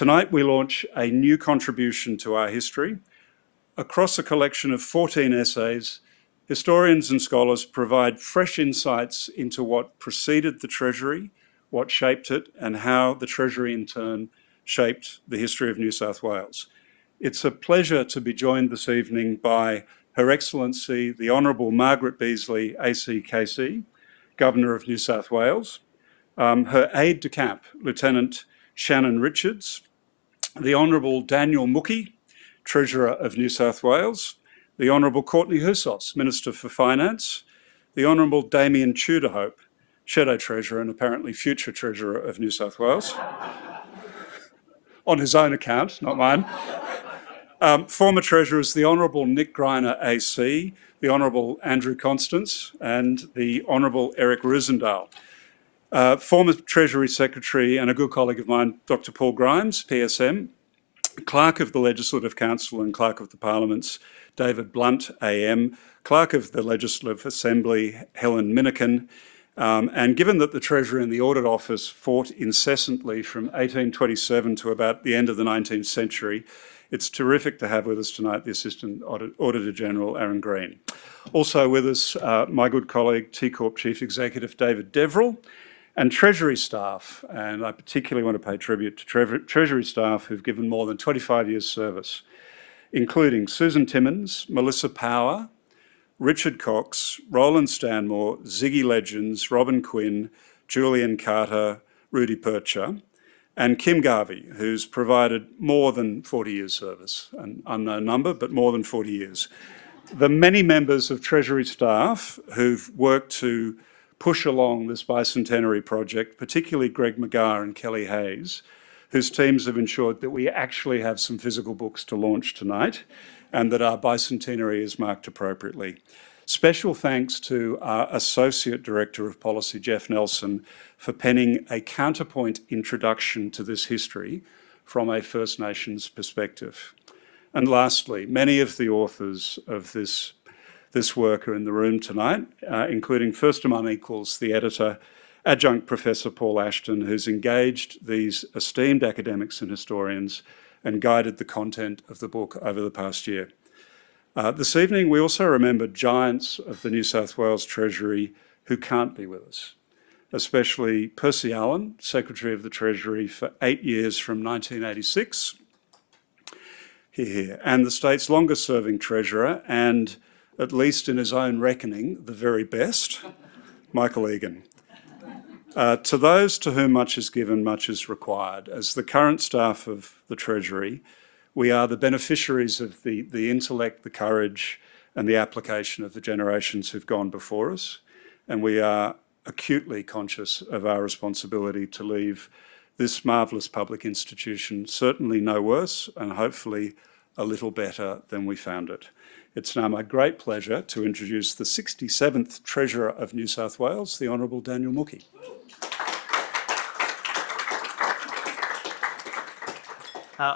Tonight we launch a new contribution to our history. Across a collection of 14 essays, historians and scholars provide fresh insights into what preceded the Treasury, what shaped it, and how the Treasury in turn shaped the history of New South Wales. It's a pleasure to be joined this evening by Her Excellency, the Honourable Margaret Beazley, ACKC, Governor of New South Wales, her aide-de-camp, Lieutenant Shannon Richards, the Honourable Daniel Mookhey, Treasurer of New South Wales, the Honourable Courtney Houssos, Minister for Finance, the Honourable Damien Tudorhope, Shadow Treasurer and apparently future Treasurer of New South Wales, on his own account, not mine. Former Treasurers, the Honourable Nick Greiner AC, the Honourable Andrew Constance, and the Honourable Eric Roosendahl. Former Treasury Secretary and a good colleague of mine, Dr. Paul Grimes, PSM, Clerk of the Legislative Council and Clerk of the Parliaments, David Blunt, AM, Clerk of the Legislative Assembly, Helen Minikin, and given that the Treasury and the Audit Office fought incessantly from 1827 to about the end of the 19th century, it's terrific to have with us tonight the Assistant Auditor General, Aaron Green. Also with us, my good colleague, T Corp Chief Executive David Deverill, and Treasury staff, and I particularly want to pay tribute to Treasury staff who've given more than 25 years service, including Susan Timmins, Melissa Power, Richard Cox, Roland Stanmore, Ziggy Legends, Robin Quinn, Julian Carter, Rudy Percher, and Kim Garvey, who's provided more than 40 years service, an unknown number, but more than 40 years. The many members of Treasury staff who've worked to push along this bicentenary project, particularly Greg McGarr and Kelly Hayes, whose teams have ensured that we actually have some physical books to launch tonight and that our bicentenary is marked appropriately. Special thanks to our Associate Director of Policy, Jeff Nelson, for penning a counterpoint introduction to this history from a First Nations perspective. And lastly, many of the authors of this work are in the room tonight, including first among equals, the editor, Adjunct Professor Paul Ashton, who's engaged these esteemed academics and historians and guided the content of the book over the past year. This evening, we also remember giants of the New South Wales Treasury who can't be with us, especially Percy Allen, Secretary of the Treasury for 8 years from 1986, and the state's longest serving Treasurer and, at least in his own reckoning, the very best, Michael Egan. To those to whom much is given, much is required. As the current staff of the Treasury, we are the beneficiaries of the intellect, the courage, and the application of the generations who've gone before us, and we are acutely conscious of our responsibility to leave this marvellous public institution certainly no worse and hopefully a little better than we found it. It's now my great pleasure to introduce the 67th Treasurer of New South Wales, the Honourable Daniel Mookhey.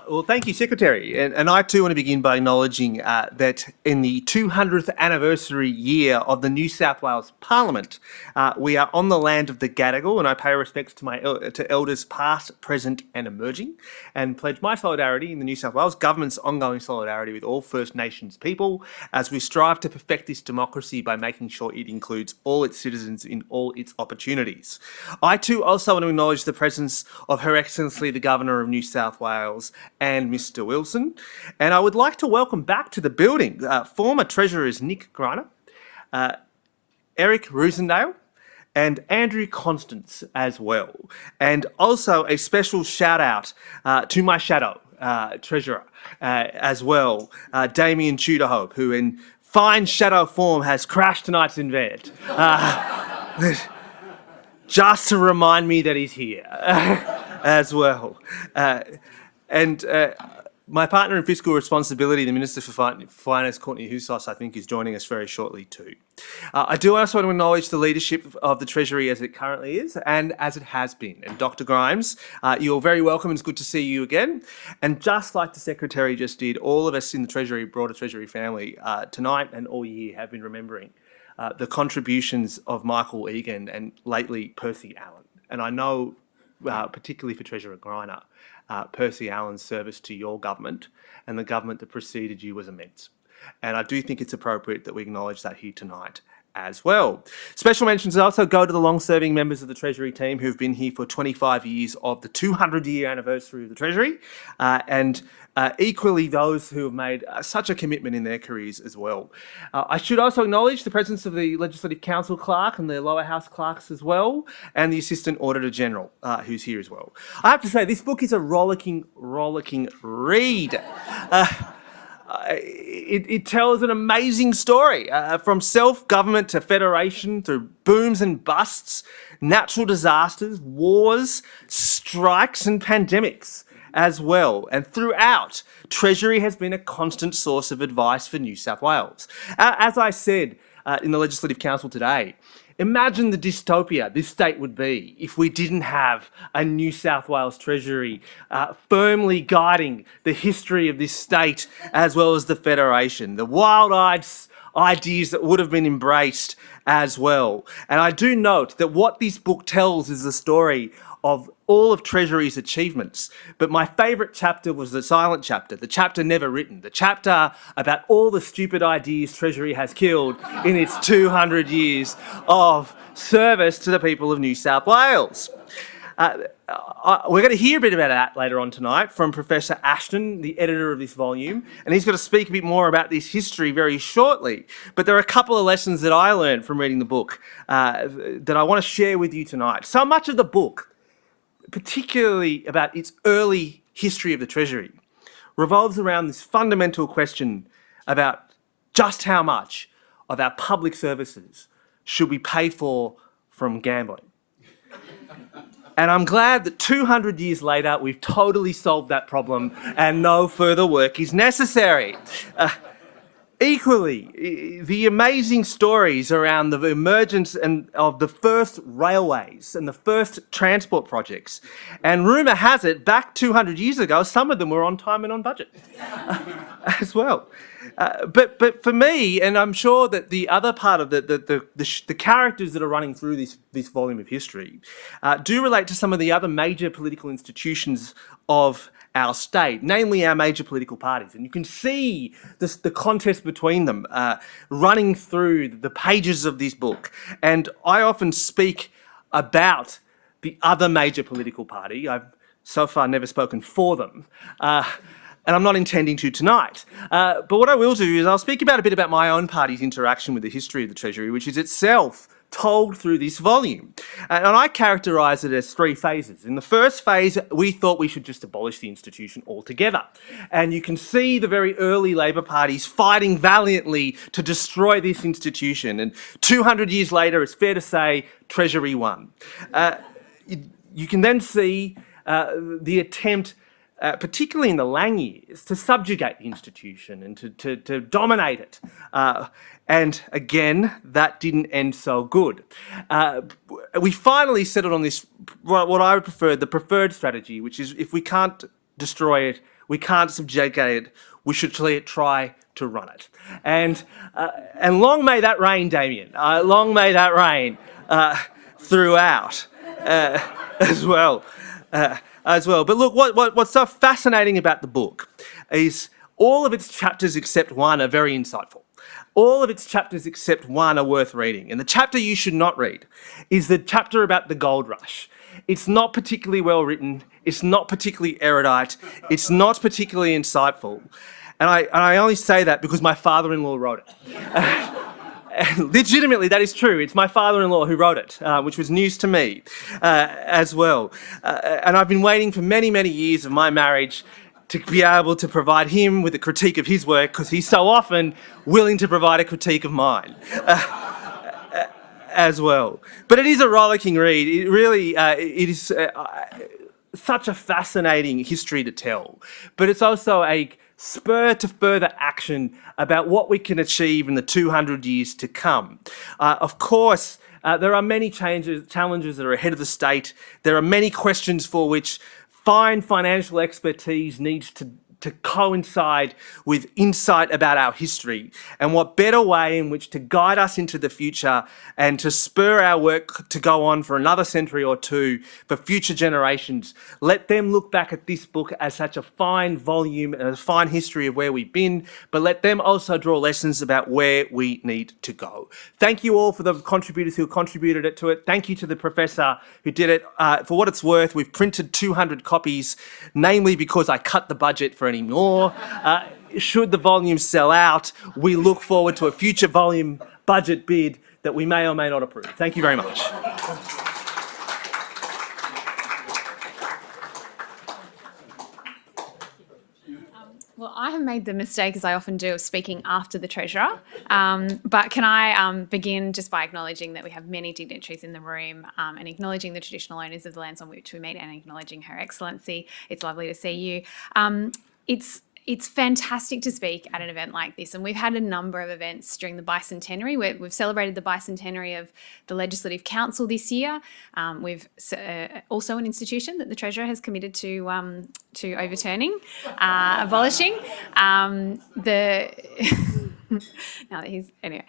Well, thank you, Secretary. And I too want to begin by acknowledging that in the 200th anniversary year of the New South Wales Parliament, we are on the land of the Gadigal, and I pay respects to elders past, present and emerging, and pledge my solidarity in the New South Wales Government's ongoing solidarity with all First Nations people as we strive to perfect this democracy by making sure it includes all its citizens in all its opportunities. I too also want to acknowledge the presence of Her Excellency the Governor of New South Wales and Mr. Wilson. And I would like to welcome back to the building former Treasurers Nick Greiner, Eric Roosendahl, and Andrew Constance as well. And also a special shout out to my shadow Treasurer as well, Damien Tudorhope, who in fine shadow form has crashed tonight's event. Just to remind me that he's here as well. And my partner in fiscal responsibility, the Minister for Finance, Courtney Houssos, I think is joining us very shortly too. I do also want to acknowledge the leadership of the Treasury as it currently is and as it has been. And Dr. Grimes, you're very welcome. It's good to see you again. And just like the Secretary just did, all of us in the Treasury, broader Treasury family, tonight and all year have been remembering the contributions of Michael Egan and lately Percy Allen. And I know, particularly for Treasurer Greiner, Percy Allen's service to your government and the government that preceded you was immense. And I do think it's appropriate that we acknowledge that here tonight as well. Special mentions also go to the long-serving members of the Treasury team who've been here for 25 years of the 200-year anniversary of the Treasury, and equally those who have made such a commitment in their careers as well. I should also acknowledge the presence of the Legislative Council clerk and the lower house clerks as well, and the Assistant Auditor General who's here as well. I have to say, this book is a rollicking read. It tells an amazing story, from self-government to federation, through booms and busts, natural disasters, wars, strikes and pandemics as well. And throughout, Treasury has been a constant source of advice for New South Wales. As I said in the Legislative Council today, imagine the dystopia this state would be if we didn't have a New South Wales Treasury firmly guiding the history of this state as well as the Federation, the wild-eyed ideas that would have been embraced as well. And I do note that what this book tells is the story of all of Treasury's achievements. But my favourite chapter was the silent chapter, the chapter never written, the chapter about all the stupid ideas Treasury has killed in its 200 years of service to the people of New South Wales. We're going to hear a bit about that later on tonight from Professor Ashton, the editor of this volume, and he's going to speak a bit more about this history very shortly. But there are a couple of lessons that I learned from reading the book that I want to share with you tonight. So much of the book, particularly about its early history of the Treasury, revolves around this fundamental question about just how much of our public services should we pay for from gambling. And I'm glad that 200 years later, we've totally solved that problem and no further work is necessary. Equally, the amazing stories around the emergence of the first railways and the first transport projects. And rumour has it, back 200 years ago, some of them were on time and on budget as well. But for me, and I'm sure that the other part of the characters that are running through this volume of history do relate to some of the other major political institutions of our state, namely our major political parties. And you can see the contest between them running through the pages of this book. And I often speak about the other major political party. I've so far never spoken for them. And I'm not intending to tonight. But what I will do is I'll speak a bit about my own party's interaction with the history of the Treasury, which is itself told through this volume. And I characterise it as three phases. In the first phase, we thought we should just abolish the institution altogether. And you can see the very early Labor parties fighting valiantly to destroy this institution. And 200 years later, it's fair to say, Treasury won. You can then see the attempt, particularly in the Lang years, to subjugate the institution and to dominate it. And again, that didn't end so good. We finally settled on this, what I would prefer, the preferred strategy, which is if we can't destroy it, we can't subjugate it, we should try to run it. And long may that reign, Damien. Long may that reign throughout as well. But look, what's so fascinating about the book is all of its chapters except one are very insightful. All of its chapters except one are worth reading. And the chapter you should not read is the chapter about the gold rush. It's not particularly well written. It's not particularly erudite. It's not particularly insightful. And I only say that because my father-in-law wrote it. And legitimately, that is true. It's my father-in-law who wrote it, which was news to me as well. And I've been waiting for many, many years of my marriage to be able to provide him with a critique of his work, because he's so often willing to provide a critique of mine as well. But it is a rollicking read. It really, it is such a fascinating history to tell. But it's also a spur to further action about what we can achieve in the 200 years to come. Of course, there are many challenges that are ahead of the state. There are many questions for which fine financial expertise needs to coincide with insight about our history. And what better way in which to guide us into the future and to spur our work to go on for another century or two for future generations. Let them look back at this book as such a fine volume and a fine history of where we've been, but let them also draw lessons about where we need to go. Thank you all for the contributors who contributed to it. Thank you to the professor who did it. For what it's worth, we've printed 200 copies, namely because I cut the budget for any more. Should the volume sell out, we look forward to a future volume budget bid that we may or may not approve. Thank you very much. Well, I have made the mistake, as I often do, of speaking after the Treasurer. But can I begin just by acknowledging that we have many dignitaries in the room and acknowledging the traditional owners of the lands on which we meet and acknowledging Her Excellency. It's lovely to see you. It's fantastic to speak at an event like this, and we've had a number of events during the bicentenary. We've celebrated the bicentenary of the Legislative Council this year. We've also an institution that the Treasurer has committed to overturning, abolishing. Now that he's anyway,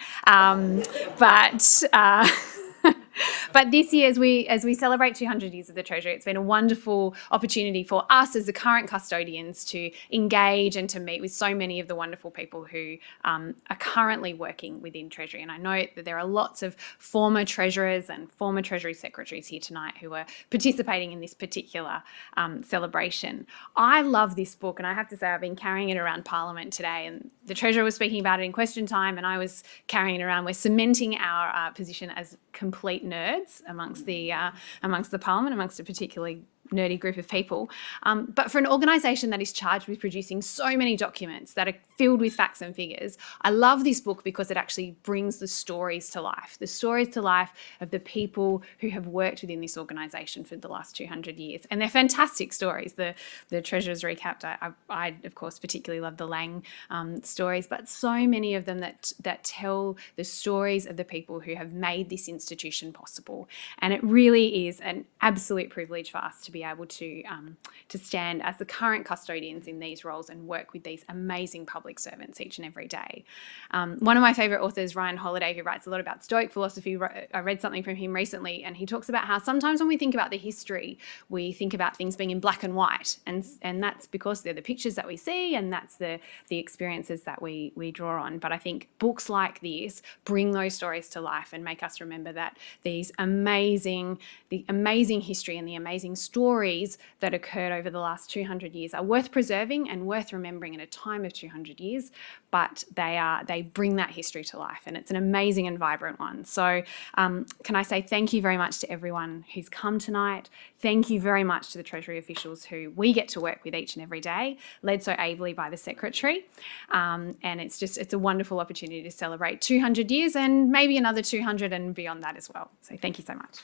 but this year, as we celebrate 200 years of the Treasury, it's been a wonderful opportunity for us as the current custodians to engage and to meet with so many of the wonderful people who are currently working within Treasury. And I know that there are lots of former Treasurers and former Treasury Secretaries here tonight who are participating in this particular celebration. I love this book, and I have to say I've been carrying it around Parliament today, and the Treasurer was speaking about it in question time, and I was carrying it around. We're cementing our position as complete nerds amongst the Parliament, amongst a particularly nerdy group of people. But for an organisation that is charged with producing so many documents that are filled with facts and figures, I love this book because it actually brings the stories to life of the people who have worked within this organisation for the last 200 years. And they're fantastic stories. The Treasurer's recapped, I of course particularly love the Lang stories, but so many of them that tell the stories of the people who have made this institution possible. And it really is an absolute privilege for us to be able to stand as the current custodians in these roles and work with these amazing public servants each and every day. One of my favourite authors, Ryan Holiday, who writes a lot about Stoic philosophy, I read something from him recently, and he talks about how sometimes when we think about the history, we think about things being in black and white, and that's because they're the pictures that we see, and that's the experiences that we draw on. But I think books like this bring those stories to life and make us remember that the amazing history and the amazing stories that occurred over the last 200 years are worth preserving and worth remembering in a time of 200 years, but they bring that history to life, and it's an amazing and vibrant one. So can I say thank you very much to everyone who's come tonight. Thank you very much to the Treasury officials who we get to work with each and every day, led so ably by the Secretary. And it's a wonderful opportunity to celebrate 200 years and maybe another 200 and beyond that as well. So thank you so much.